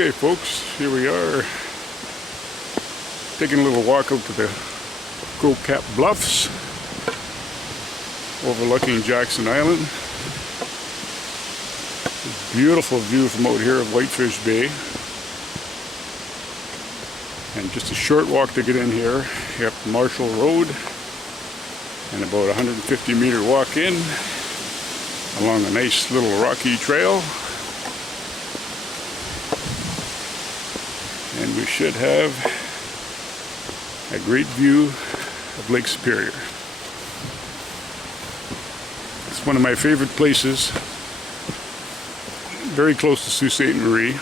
Okay folks, here we are taking a little walk out to the Gold Cap Bluffs overlooking Jackson Island. Beautiful view from out here of Whitefish Bay, and just a short walk to get in here up Marshall Road, and about 150 meter walk in along a nice little rocky trail. And we should have a great view of Lake Superior. It's one of my favorite places, very close to Sault Ste. Marie,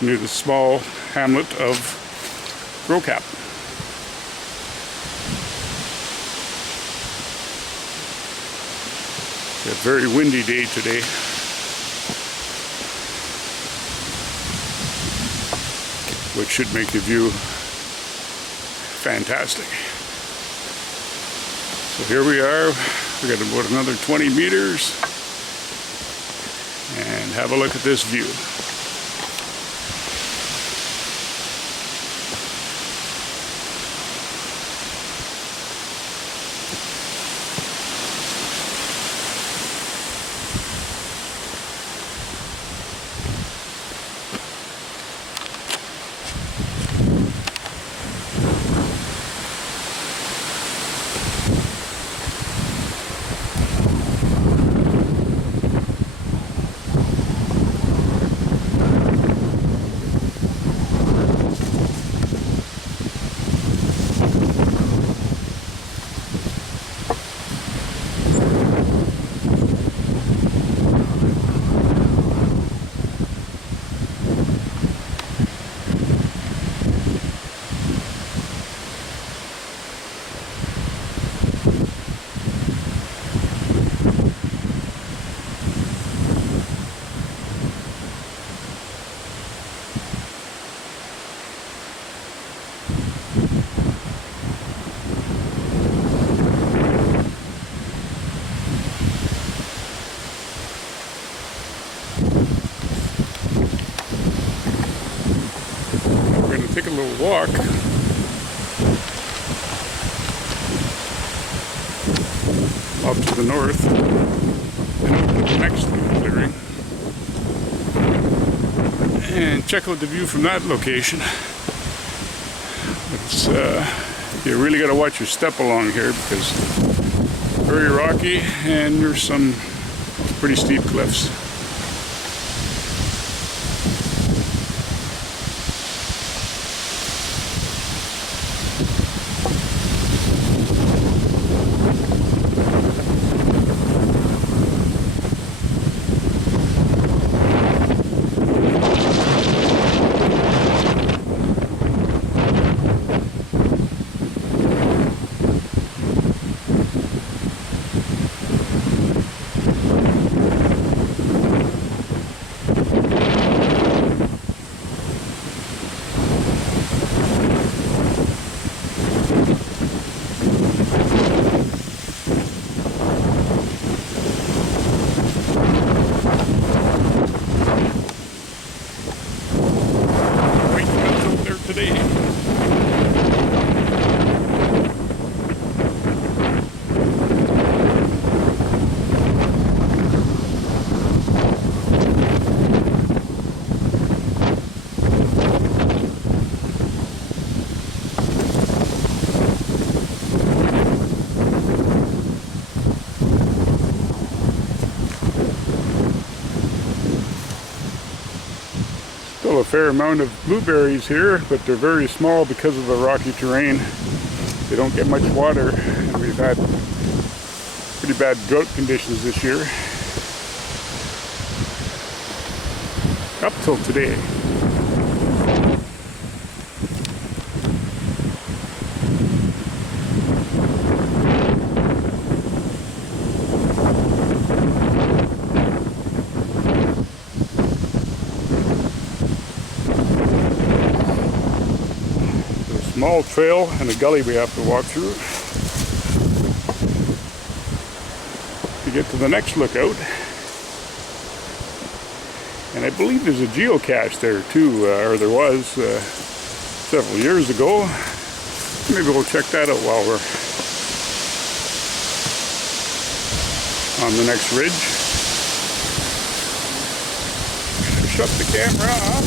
near the small hamlet of Gold Cap. It's a very windy day today. Which should make the view fantastic. So here we are, we got about another 20 meters, and have a look at this view. We're going to take a little walk up to the north and over to the next little clearing and check out the view from that location. It's you really got to watch your step along here because it's very rocky and there's some pretty steep cliffs. Still a fair amount of blueberries here, but they're very small because of the rocky terrain. They don't get much water, and we've had pretty bad drought conditions this year. Up till today. Small trail and a gully we have to walk through to get to the next lookout. And I believe there's a geocache there too, or there was several years ago. Maybe we'll check that out while we're on the next ridge. Shut the camera off.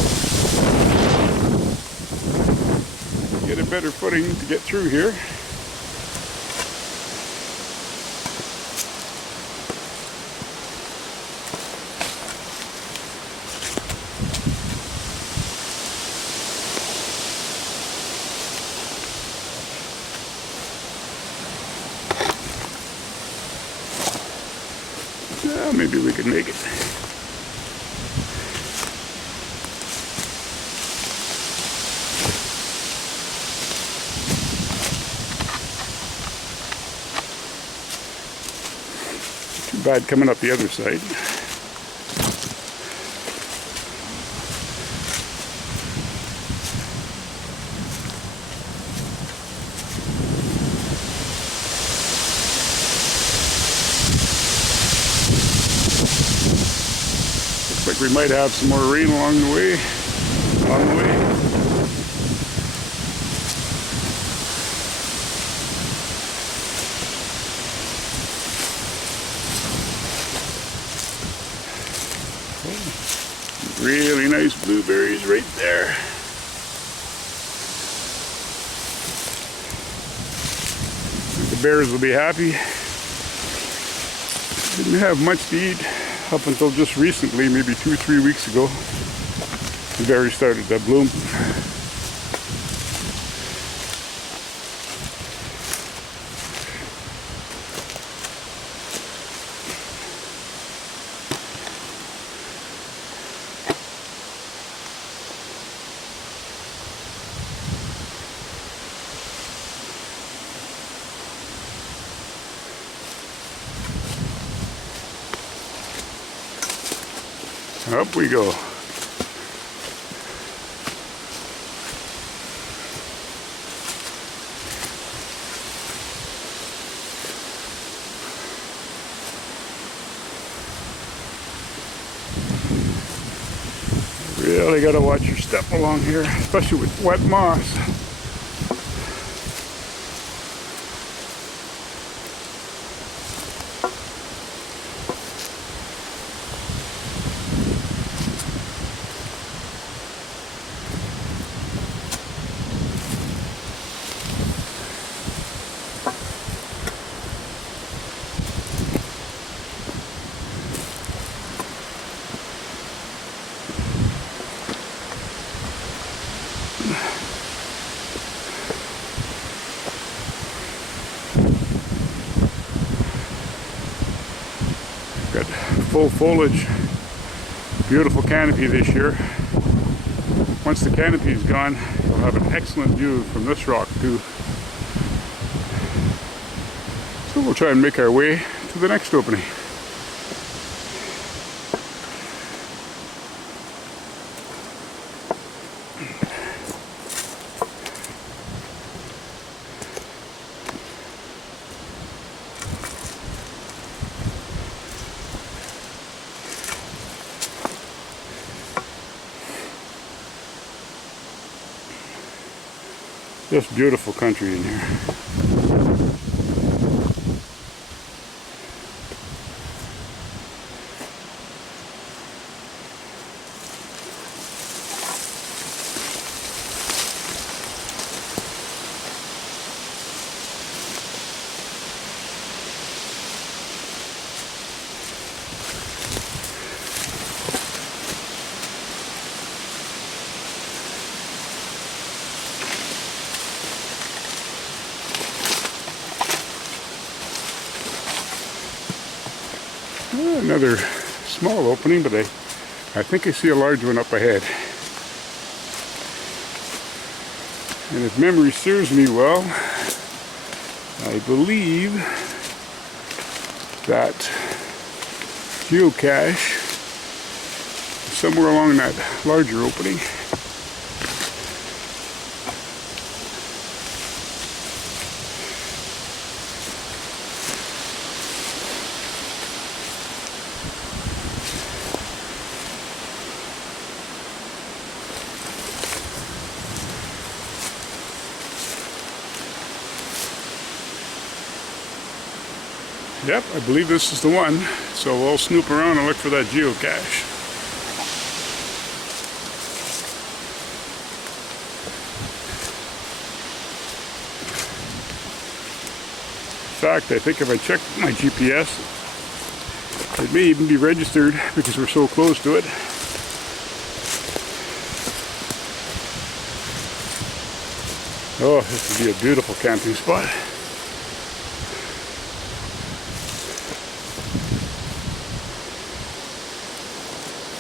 Get a better footing to get through here. Well, maybe we can make it. Too bad coming up the other side. Looks like we might have some more rain along the way. Really nice blueberries right there. The bears will be happy. Didn't have much to eat up until just recently, maybe 2-3 weeks ago. The berries started to bloom. Up we go. Really gotta watch your step along here, especially with wet moss. Got full foliage, beautiful canopy this year. Once the canopy is gone, you'll have an excellent view from this rock too. So we'll try and make our way to the next opening. Just beautiful country in here. Another small opening, but I think I see a large one up ahead. And if memory serves me well, I believe that geocache is somewhere along that larger opening. Yep, I believe this is the one. So we'll snoop around and look for that geocache. In fact, I think if I check my GPS, it may even be registered because we're so close to it. Oh, this would be a beautiful camping spot.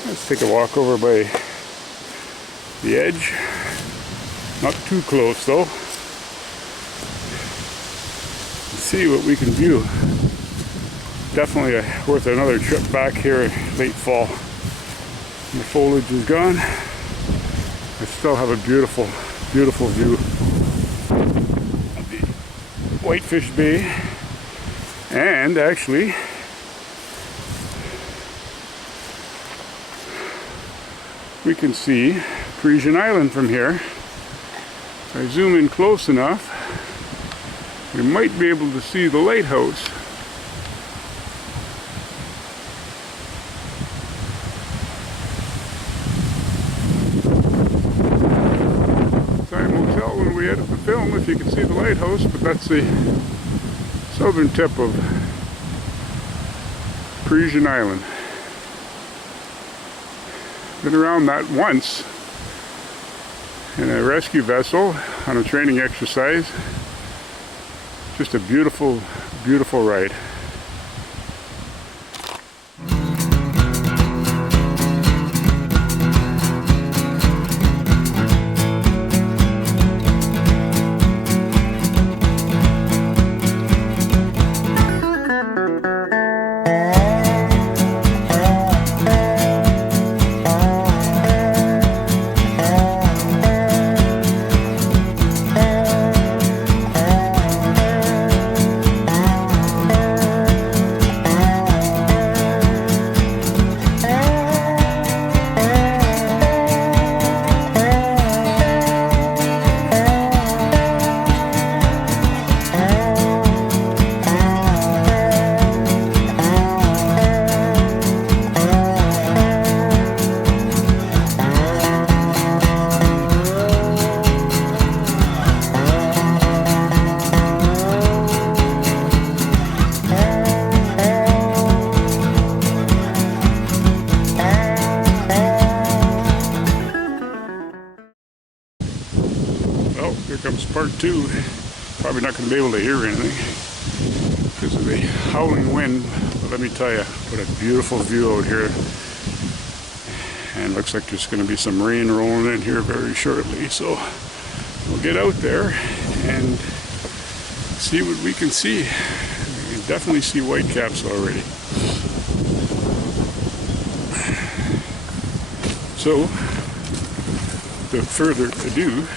Let's take a walk over by the edge. Not too close though. See what we can view. Definitely worth another trip back here late fall. The foliage is gone. I still have a beautiful, beautiful view of the Whitefish Bay, and actually we can see Parisian Island from here. If I zoom in close enough, we might be able to see the lighthouse. Time will tell when we edit the film if you can see the lighthouse, but that's the southern tip of Parisian Island. Been around that once in a rescue vessel on a training exercise. Just a beautiful, beautiful ride. Well, here comes part two. Probably not going to be able to hear anything because of the howling wind. But let me tell you, what a beautiful view out here. And looks like there's going to be some rain rolling in here very shortly. So we'll get out there and see what we can see. We can definitely see whitecaps already. So, without further ado,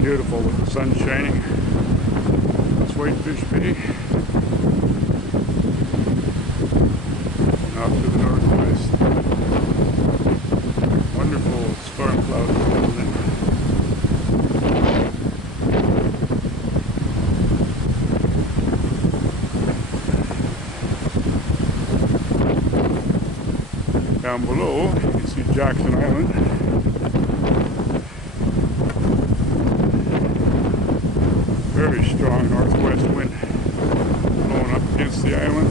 beautiful with the sun shining. That's Whitefish Bay. Off to the northwest. Wonderful storm clouds rolling in. Down below, you can see Jackson Island. Very strong northwest wind blowing up against the island.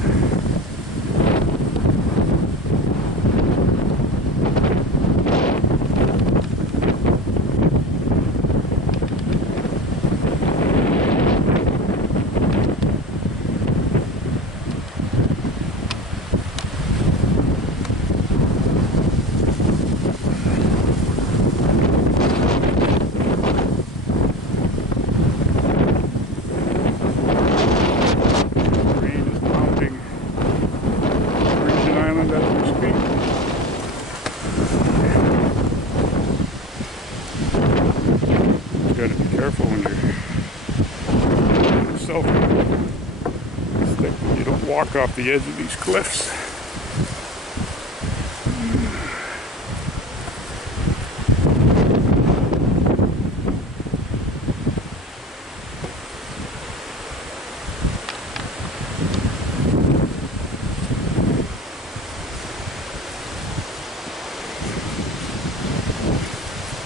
that you don't walk off the edge of these cliffs.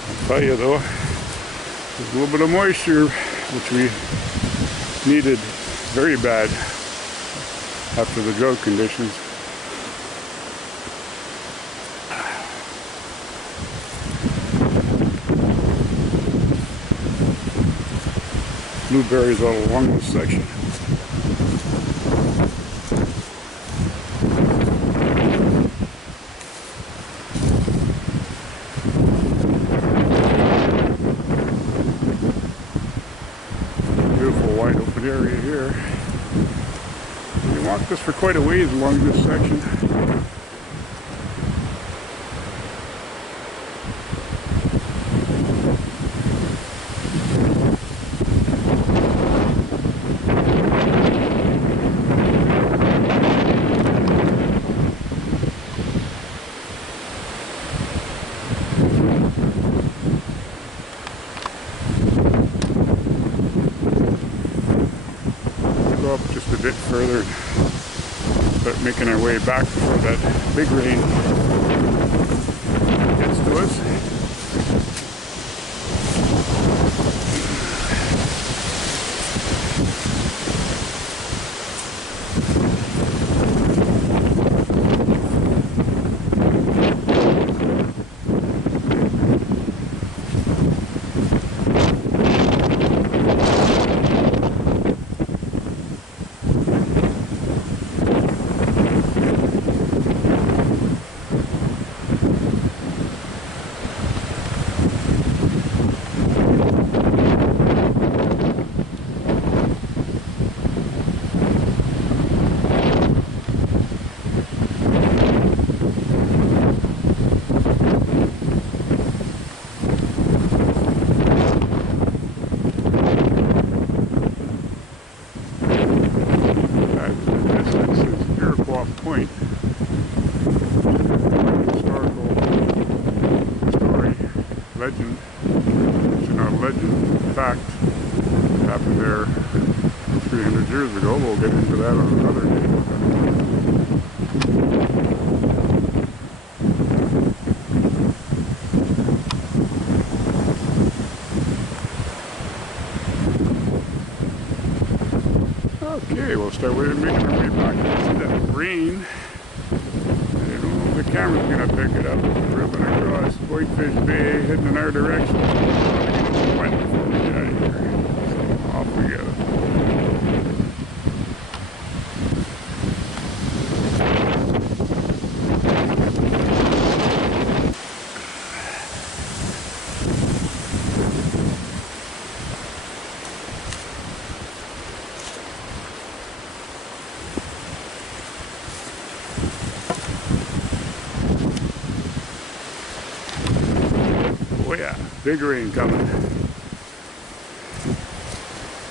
I'll tell you though, there's a little bit of moisture, which we needed very bad after the drought conditions. Blueberries all along this section. Beautiful wide open area here. We walked this for quite a ways along this section. Up just a bit further, start making our way back before that big rain gets to us. Point. Historical story, legend, actually not legend, fact, happened there 300 years ago. We'll get into that on another day. Okay, we'll start making our way back. See that rain. I don't know if the camera's going to pick it up. We're ripping across Whitefish Bay, heading in our direction. It's wet before we get out of here. So off we go. Oh yeah, big rain coming.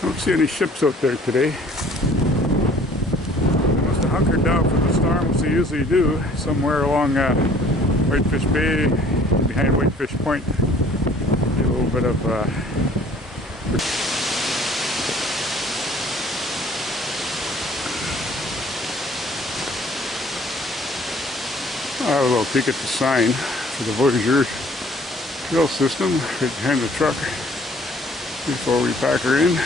Don't see any ships out there today. They must have hunkered down for the storm, as they usually do, somewhere along Whitefish Bay, behind Whitefish Point. A little bit of a little peek at the sign for the Voyageur trail system right behind the truck before we pack her in.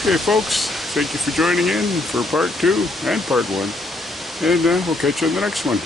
Okay folks, Thank you for joining in for part 2 and part 1. And we'll catch you on the next one.